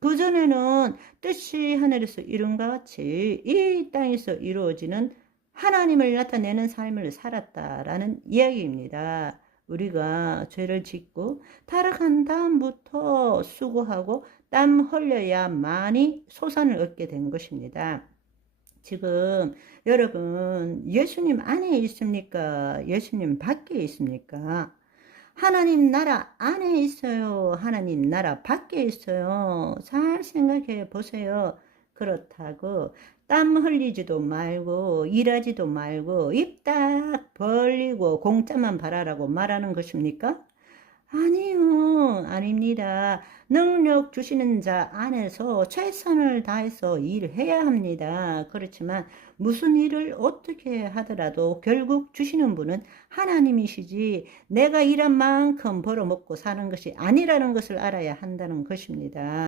그전에는 뜻이 하늘에서 이룬 것 같이 이 땅에서 이루어지는 하나님을 나타내는 삶을 살았다라는 이야기입니다. 우리가 죄를 짓고 타락한 다음부터 수고하고 땀 흘려야만이 소산을 얻게 된 것입니다. 지금 여러분 예수님 안에 있습니까? 예수님 밖에 있습니까? 하나님 나라 안에 있어요. 하나님 나라 밖에 있어요. 잘 생각해 보세요. 그렇다고 땀 흘리지도 말고 일하지도 말고 입 딱 벌리고 공짜만 바라라고 말하는 것입니까? 아니요, 아닙니다. 능력 주시는 자 안에서 최선을 다해서 일해야 합니다. 그렇지만 무슨 일을 어떻게 하더라도 결국 주시는 분은 하나님이시지 내가 일한 만큼 벌어먹고 사는 것이 아니라는 것을 알아야 한다는 것입니다.